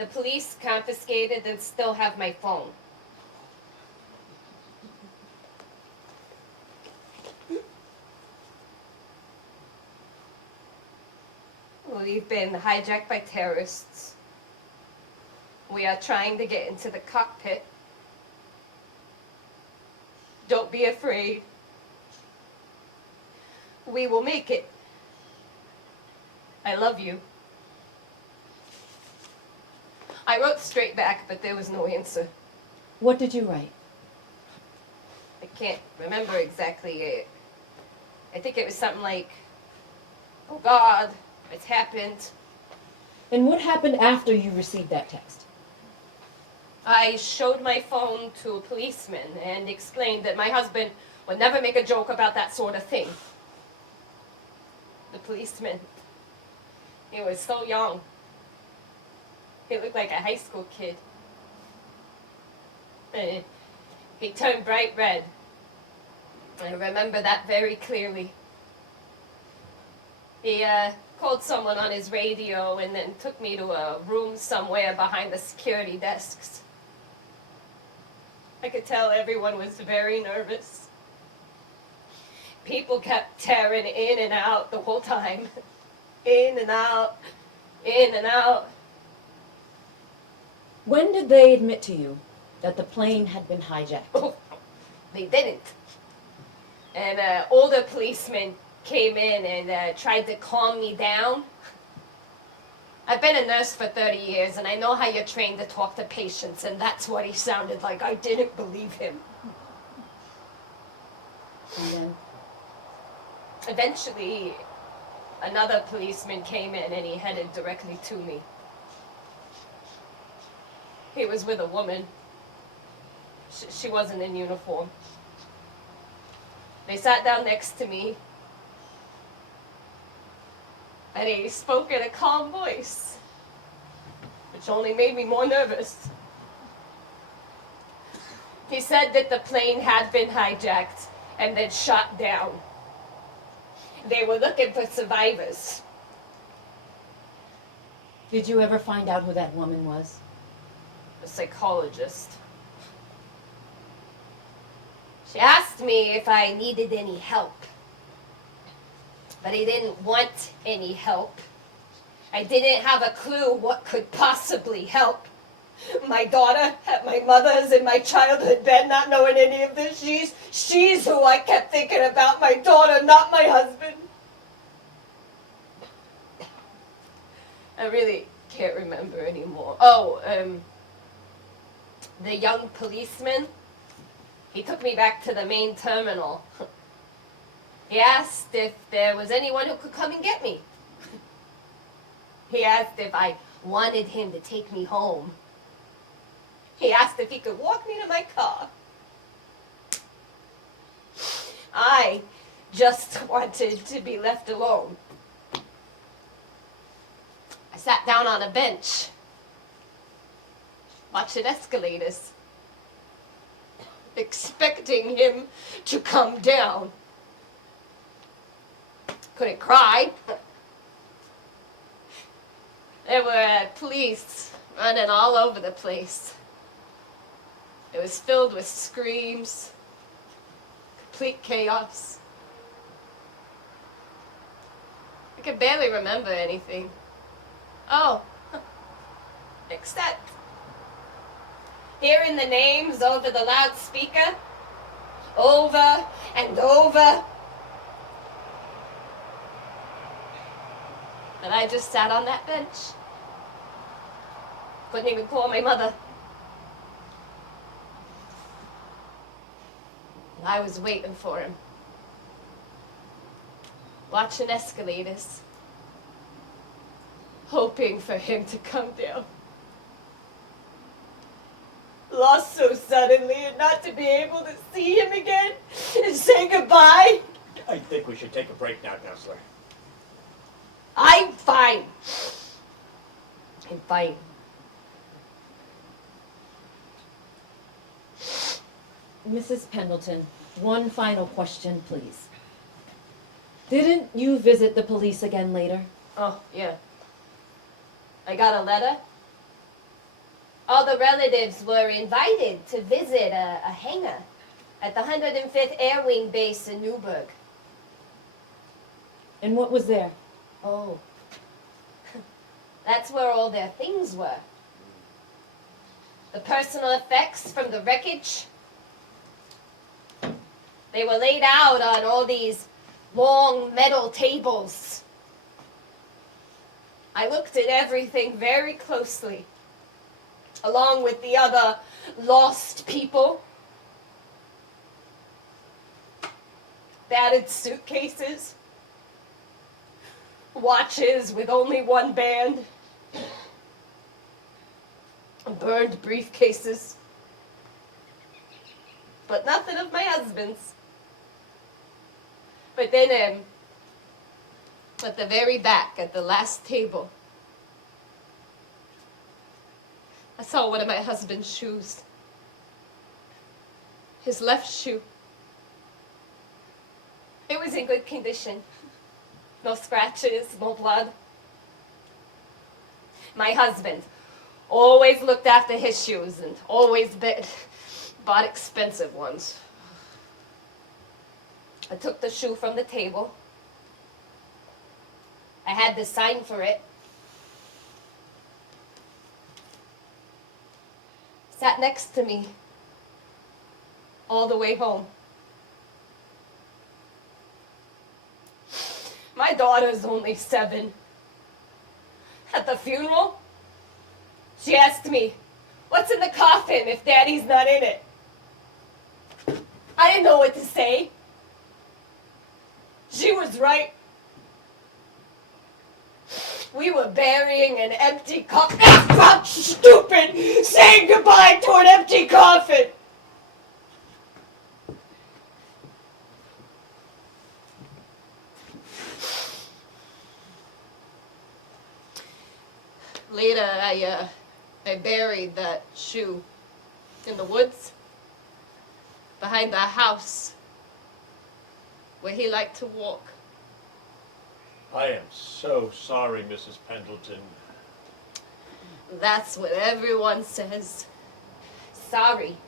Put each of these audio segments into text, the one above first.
The police confiscated and still have my phone. We've been hijacked by terrorists. We are trying to get into the cockpit. Don't be afraid. We will make it. I love you. I wrote straight back, but there was no answer. What did you write? I can't remember exactly. I think it was something like, "Oh God, it's happened." And what happened after you received that text? I showed my phone to a policeman and explained that my husband would never make a joke about that sort of thing. The policeman, he was so young. He looked like a high school kid. And he turned bright red. I remember that very clearly. He called someone on his radio and then took me to a room somewhere behind the security desks. I could tell everyone was very nervous. People kept tearing in and out the whole time. In and out, in and out. When did they admit to you that the plane had been hijacked? Oh, they didn't. And an older policeman came in and tried to calm me down. I've been a nurse for 30 years, and I know how you're trained to talk to patients, and that's what he sounded like. I didn't believe him. And then? Eventually, another policeman came in, and he headed directly to me. He was with a woman. She wasn't in uniform. They sat down next to me, and he spoke in a calm voice, which only made me more nervous. He said that the plane had been hijacked and then shot down. They were looking for survivors. Did you ever find out who that woman was? A psychologist. She asked me if I needed any help, but I didn't want any help. I didn't have a clue what could possibly help. My daughter at my mother's in my childhood bed, not knowing any of this. She's who I kept thinking about, my daughter, not my husband. I really can't remember anymore. The young policeman, he took me back to the main terminal. He asked if there was anyone who could come and get me. He asked if I wanted him to take me home. He asked if he could walk me to my car. I just wanted to be left alone. I sat down on a bench, watching escalators, expecting him to come down. Couldn't cry. There were police running all over the place. It was filled with screams, complete chaos. I could barely remember anything. Oh, except hearing the names over the loudspeaker, over and over. And I just sat on that bench. Couldn't even call my mother. And I was waiting for him. Watching escalators. Hoping for him to come down. Lost so suddenly, and not to be able to see him again and say goodbye. I think we should take a break now, Counselor. I'm fine. I'm fine. Mrs. Pendleton, one final question, please. Didn't you visit the police again later? Oh, yeah. I got a letter All the relatives were invited to visit a hangar at the 105th Air Wing base in Newburgh. And what was there? Oh, that's where all their things were. The personal effects from the wreckage. They were laid out on all these long metal tables. I looked at everything very closely, along with the other lost people. Battered suitcases, watches with only one band, burned briefcases, but nothing of my husband's. But then, at the very back, at the last table, I saw one of my husband's shoes. His left shoe. It was in good condition. No scratches, no blood. My husband always looked after his shoes and always bought expensive ones. I took the shoe from the table. I had to sign for it. Sat next to me all the way home. My daughter's only 7. At the funeral, she asked me, "What's in the coffin if Daddy's not in it?" I didn't know what to say. She was right. We were burying an empty coffin. That's not stupid! Saying goodbye to an empty coffin! Later, I buried that shoe in the woods behind the house where he liked to walk. I am so sorry, Mrs. Pendleton. That's what everyone says. Sorry.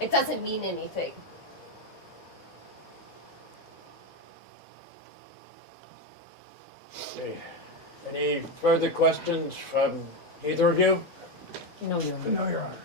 It doesn't mean anything. Okay. Any further questions from either of you? No, Your Honor. No, Your Honor.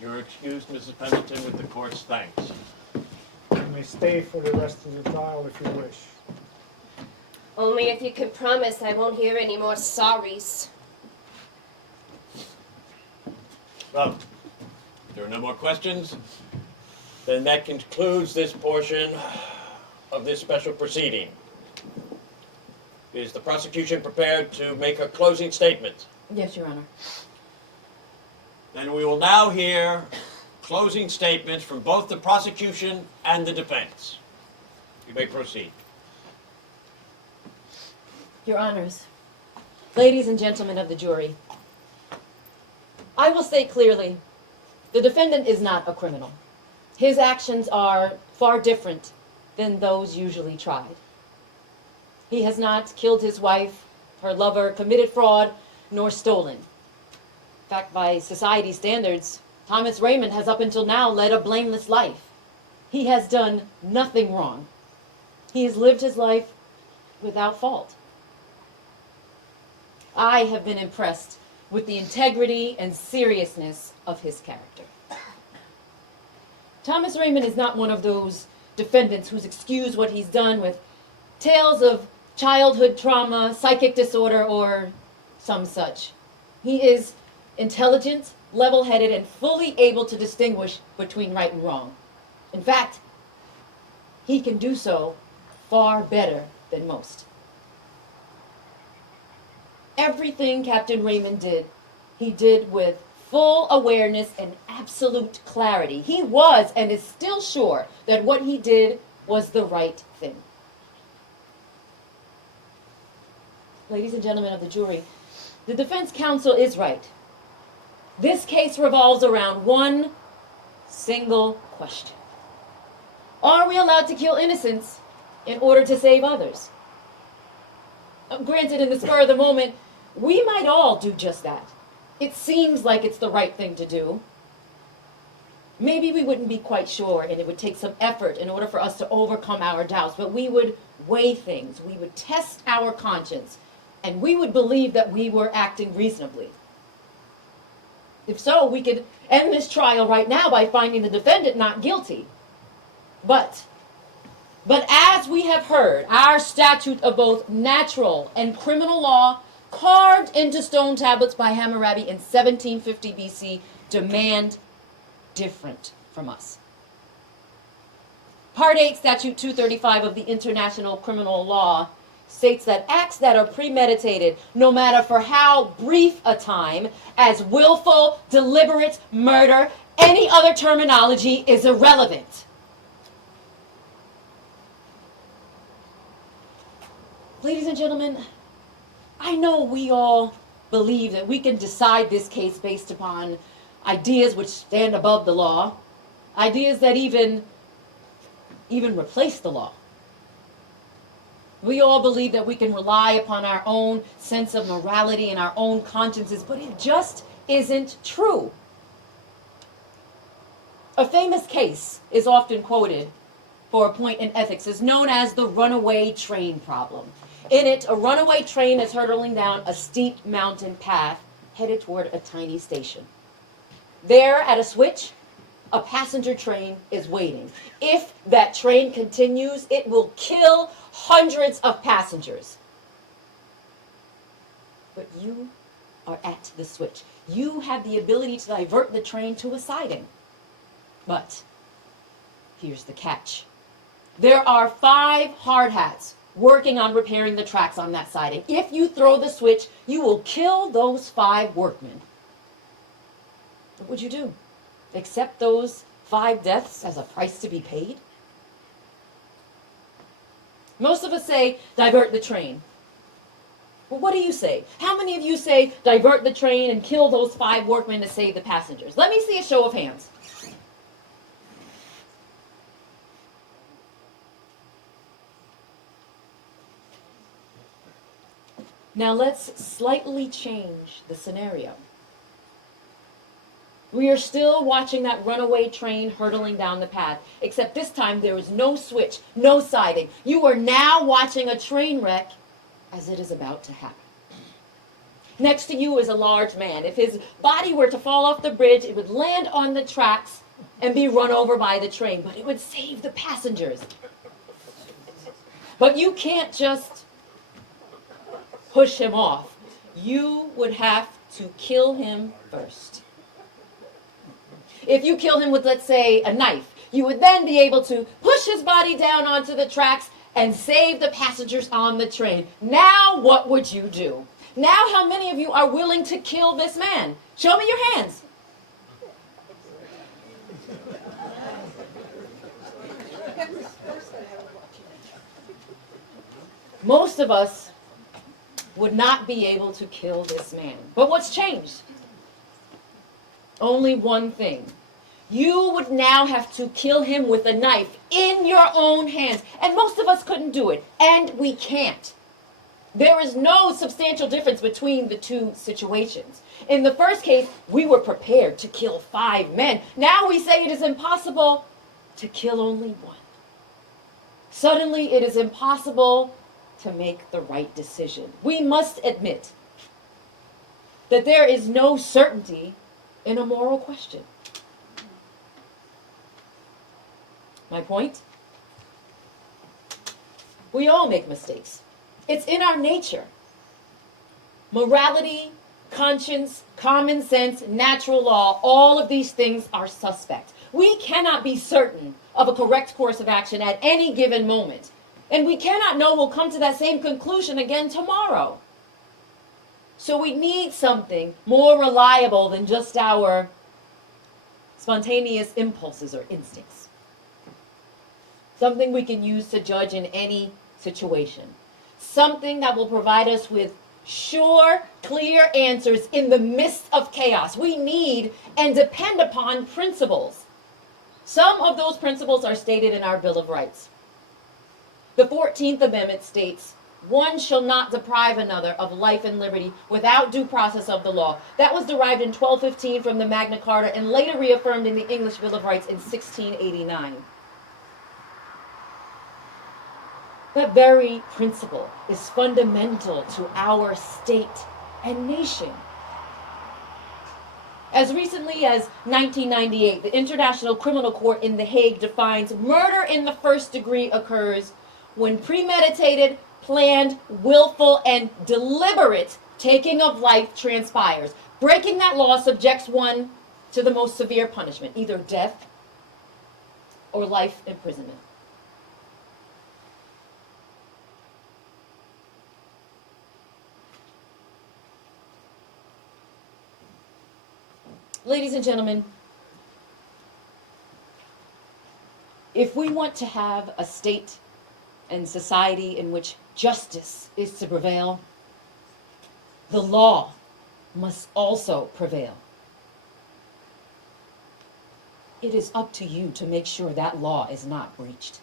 You're excused, Mrs. Pendleton, with the court's thanks. You may stay for the rest of the trial if you wish. Only if you can promise I won't hear any more sorries. Well, if there are no more questions, then that concludes this portion of this special proceeding. Is the prosecution prepared to make a closing statement? Yes, Your Honor. Then we will now hear closing statements from both the prosecution and the defense. You may proceed. Your Honors, ladies and gentlemen of the jury, I will state clearly, the defendant is not a criminal. His actions are far different than those usually tried. He has not killed his wife, her lover, committed fraud, nor stolen. In fact, by society standards, Thomas Raymond has up until now led a blameless life. He has done nothing wrong. He has lived his life without fault. I have been impressed with the integrity and seriousness of his character. Thomas Raymond is not one of those defendants who's excused what he's done with tales of childhood trauma, psychic disorder, or some such. He is intelligent, level-headed, and fully able to distinguish between right and wrong. In fact, he can do so far better than most. Everything Captain Raymond did, he did with full awareness and absolute clarity. He was and is still sure that what he did was the right thing. Ladies and gentlemen of the jury, the defense counsel is right. This case revolves around one single question. Are we allowed to kill innocents in order to save others? Granted, in the spur of the moment, we might all do just that. it seems like it's the right thing to do. Maybe we wouldn't be quite sure, and it would take some effort in order for us to overcome our doubts, but we would weigh things, we would test our conscience, and we would believe that we were acting reasonably. If so, we could end this trial right now by finding the defendant not guilty. But as we have heard, our statute of both natural and criminal law, carved into stone tablets by Hammurabi in 1750 BC, demand different from us. Part 8, Statute 235 of the International Criminal Law states that acts that are premeditated, no matter for how brief a time, as willful, deliberate murder, any other terminology is irrelevant. Ladies and gentlemen, I know we all believe that we can decide this case based upon ideas which stand above the law, ideas that even replace the law. We all believe that we can rely upon our own sense of morality and our own consciences, but it just isn't true. A famous case is often quoted for a point in ethics, is known as the runaway train problem. In it, a runaway train is hurtling down a steep mountain path headed toward a tiny station. There, at a switch, a passenger train is waiting. If that train continues, it will kill hundreds of passengers. But you are at the switch. You have the ability to divert the train to a siding. But here's the catch. There are 5 hard hats working on repairing the tracks on that siding. If you throw the switch, you will kill those 5 workmen. What would you do? Accept those 5 deaths as a price to be paid? Most of us say, divert the train. Well, what do you say? How many of you say, divert the train and kill those 5 workmen to save the passengers? Let me see a show of hands. Now let's slightly change the scenario. We are still watching that runaway train hurtling down the path, except this time there is no switch, no siding. You are now watching a train wreck as it is about to happen. Next to you is a large man. If his body were to fall off the bridge, it would land on the tracks and be run over by the train, but it would save the passengers. But you can't just push him off. You would have to kill him first. If you kill him with, let's say, a knife, you would then be able to push his body down onto the tracks and save the passengers on the train. Now what would you do? Now how many of you are willing to kill this man? Show me your hands. Most of us would not be able to kill this man. But what's changed? Only one thing. You would now have to kill him with a knife in your own hands. And most of us couldn't do it. And we can't. There is no substantial difference between the two situations. In the first case, we were prepared to kill 5 men. Now we say it is impossible to kill only 1. Suddenly it is impossible to make the right decision. We must admit that there is no certainty in a moral question. My point? We all make mistakes. It's in our nature. Morality, conscience, common sense, natural law, all of these things are suspect. We cannot be certain of a correct course of action at any given moment. And we cannot know we'll come to that same conclusion again tomorrow. So we need something more reliable than just our spontaneous impulses or instincts. Something we can use to judge in any situation. Something that will provide us with sure, clear answers in the midst of chaos. We need and depend upon principles. Some of those principles are stated in our Bill of Rights. The 14th Amendment states, one shall not deprive another of life and liberty without due process of the law. That was derived in 1215 from the Magna Carta and later reaffirmed in the English Bill of Rights in 1689. That very principle is fundamental to our state and nation. As recently as 1998, the International Criminal Court in The Hague defines murder in the first degree occurs when premeditated, planned, willful, and deliberate taking of life transpires. Breaking that law subjects one to the most severe punishment, either death or life imprisonment. Ladies and gentlemen, if we want to have a state and society in which justice is to prevail, the law must also prevail. It is up to you to make sure that law is not breached.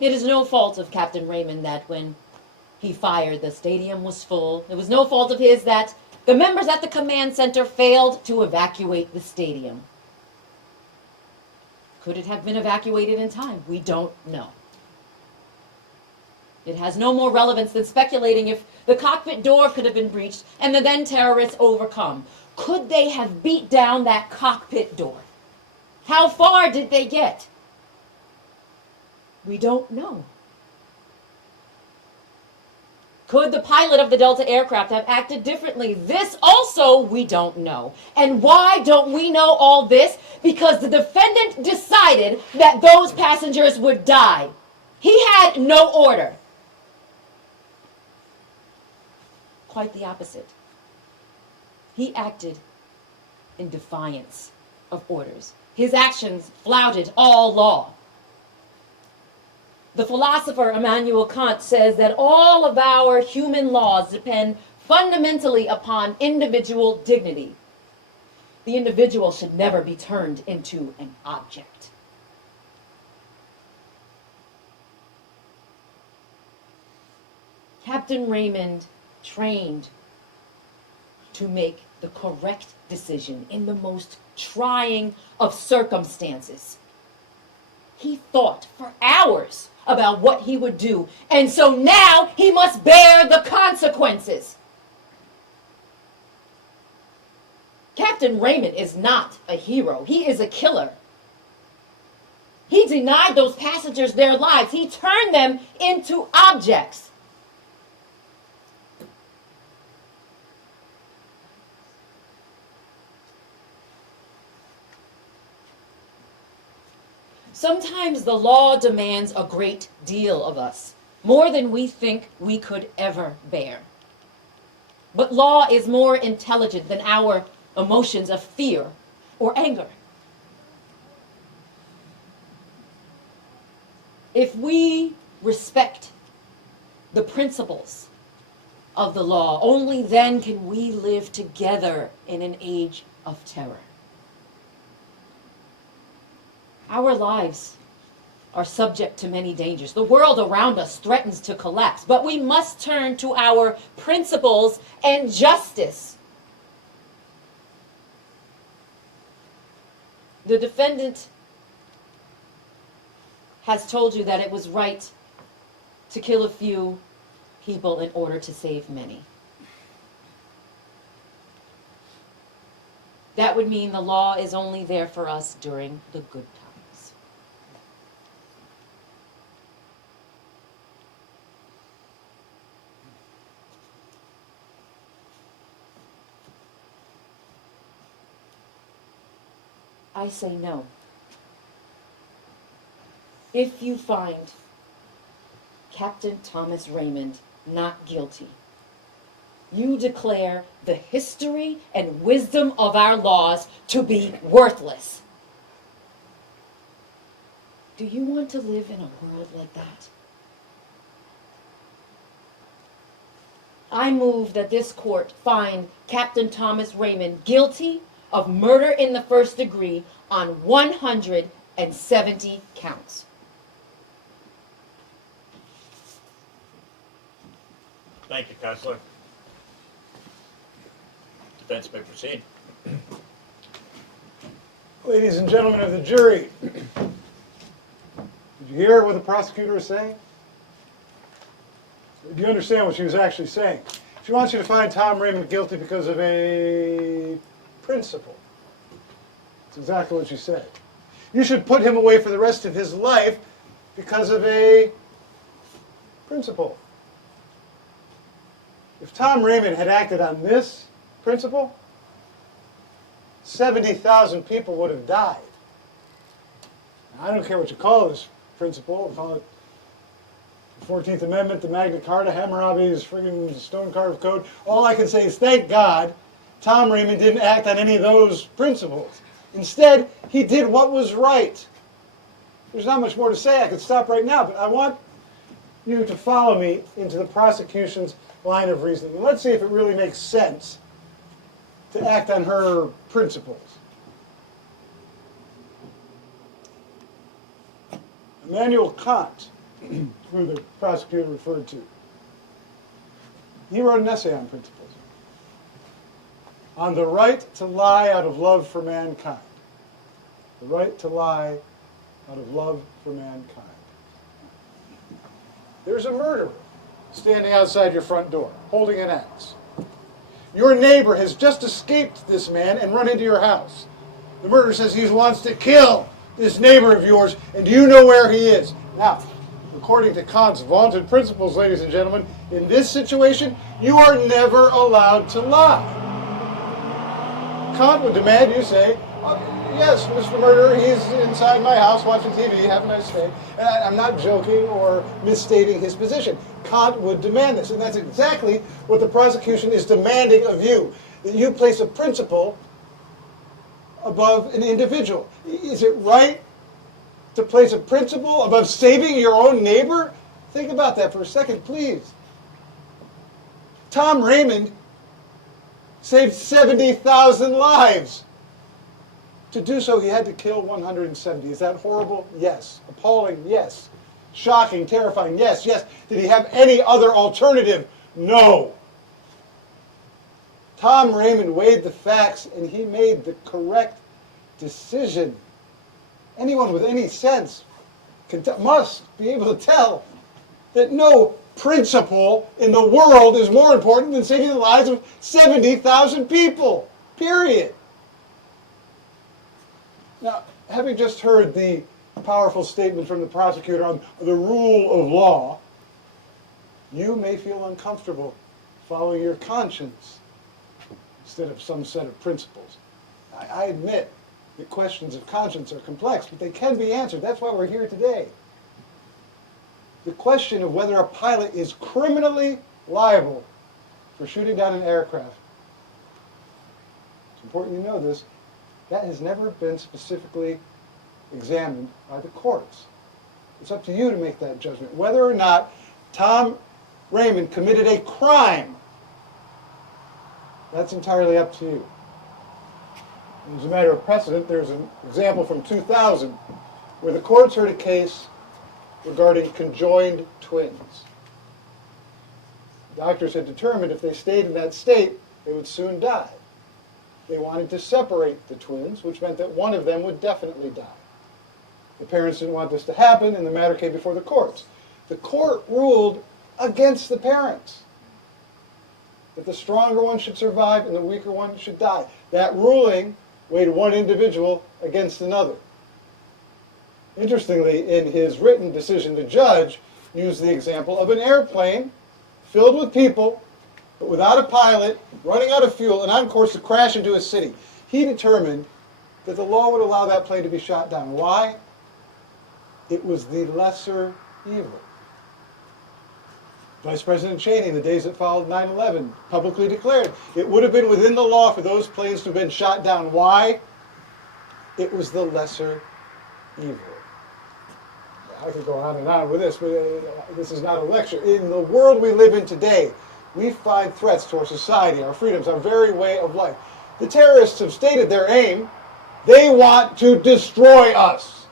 It is no fault of Captain Raymond that when he fired, the stadium was full. It was no fault of his that the members at the command center failed to evacuate the stadium. Could it have been evacuated in time? We don't know. It has no more relevance than speculating if the cockpit door could have been breached and the then terrorists overcome. Could they have beat down that cockpit door? How far did they get? We don't know. Could the pilot of the Delta aircraft have acted differently? This also we don't know. And why don't we know all this? Because the defendant decided that those passengers would die. He had no order. Quite the opposite. He acted in defiance of orders. His actions flouted all law. The philosopher Immanuel Kant says that all of our human laws depend fundamentally upon individual dignity. The individual should never be turned into an object. Captain Raymond trained to make the correct decision in the most trying of circumstances. He thought for hours about what he would do, and so now he must bear the consequences. Captain Raymond is not a hero. He is a killer. He denied those passengers their lives. He turned them into objects. Sometimes the law demands a great deal of us, more than we think we could ever bear. But law is more intelligent than our emotions of fear or anger. If we respect the principles of the law, only then can we live together in an age of terror. Our lives are subject to many dangers. The world around us threatens to collapse, but we must turn to our principles and justice. The defendant has told you that it was right to kill a few people in order to save many. That would mean the law is only there for us during the good times. I say no. If you find Captain Thomas Raymond not guilty, you declare the history and wisdom of our laws to be worthless. Do you want to live in a world like that? I move that this court find Captain Thomas Raymond guilty of murder in the first degree on 170 counts. Thank you, Counselor. Defense may proceed. Ladies and gentlemen of the jury, did you hear what the prosecutor is saying? Do you understand what she was actually saying? She wants you to find Tom Raymond guilty because of a principle. That's exactly what she said. You should put him away for the rest of his life because of a principle. If Tom Raymond had acted on this principle, 70,000 people would have died. Now, I don't care what you call this principle, call it the 14th Amendment, the Magna Carta, Hammurabi's friggin' stone carved code. All I can say is thank God Tom Raymond didn't act on any of those principles. Instead, he did what was right. There's not much more to say. I could stop right now, but I want you to follow me into the prosecution's line of reasoning. And let's see if it really makes sense to act on her principles. Immanuel Kant, who the prosecutor referred to, he wrote an essay on principles. On the right to lie out of love for mankind. The right to lie out of love for mankind. There's a murderer standing outside your front door, holding an axe. Your neighbor has just escaped this man and run into your house. The murderer says he wants to kill this neighbor of yours, and do you know where he is? Now, according to Kant's vaunted principles, ladies and gentlemen, in this situation, you are never allowed to lie. Kant would demand you say, oh, yes, Mr. Murderer, he's inside my house watching TV, have a nice day. And I'm not joking or misstating his position. Kant would demand this, and that's exactly what the prosecution is demanding of you, that you place a principle above an individual. Is it right to place a principle above saving your own neighbor? Think about that for a second, please. Tom Raymond saved 70,000 lives. To do so, he had to kill 170. Is that horrible? Yes. Appalling? Yes. Shocking, terrifying? Yes, yes. Did he have any other alternative? No. Tom Raymond weighed the facts and he made the correct decision. Anyone with any sense must be able to tell that no principle in the world is more important than saving the lives of 70,000 people. Period. Now, having just heard the powerful statement from the prosecutor on the rule of law, you may feel uncomfortable following your conscience instead of some set of principles. I admit that questions of conscience are complex, but they can be answered. That's why we're here today. The question of whether a pilot is criminally liable for shooting down an aircraft, it's important you know this, that has never been specifically examined by the courts. It's up to you to make that judgment. Whether or not Tom Raymond committed a crime, that's entirely up to you. As a matter of precedent, there's an example from 2000 where the courts heard a case regarding conjoined twins. Doctors had determined if they stayed in that state, they would soon die. They wanted to separate the twins, which meant that one of them would definitely die. The parents didn't want this to happen, and the matter came before the courts. The court ruled against the parents, that the stronger one should survive and the weaker one should die. That ruling weighed one individual against another. Interestingly, in his written decision, the judge used the example of an airplane filled with people, but without a pilot, running out of fuel, and on course to crash into a city. He determined that the law would allow that plane to be shot down. Why? It was the lesser evil. Vice President Cheney, in the days that followed 9/11, publicly declared it would have been within the law for those planes to have been shot down. Why? It was the lesser evil. I could go on and on with this, but this is not a lecture. In the world we live in today, we find threats to our society, our freedoms, our very way of life. The terrorists have stated their aim. They want to destroy us.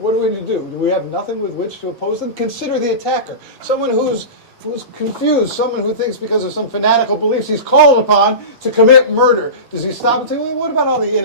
What are we to do? Do we have nothing with which to oppose them? Consider the attacker. Someone whose who's confused, someone who thinks because of some fanatical beliefs he's called upon to commit murder. Does he stop and say, well, what about all the innocent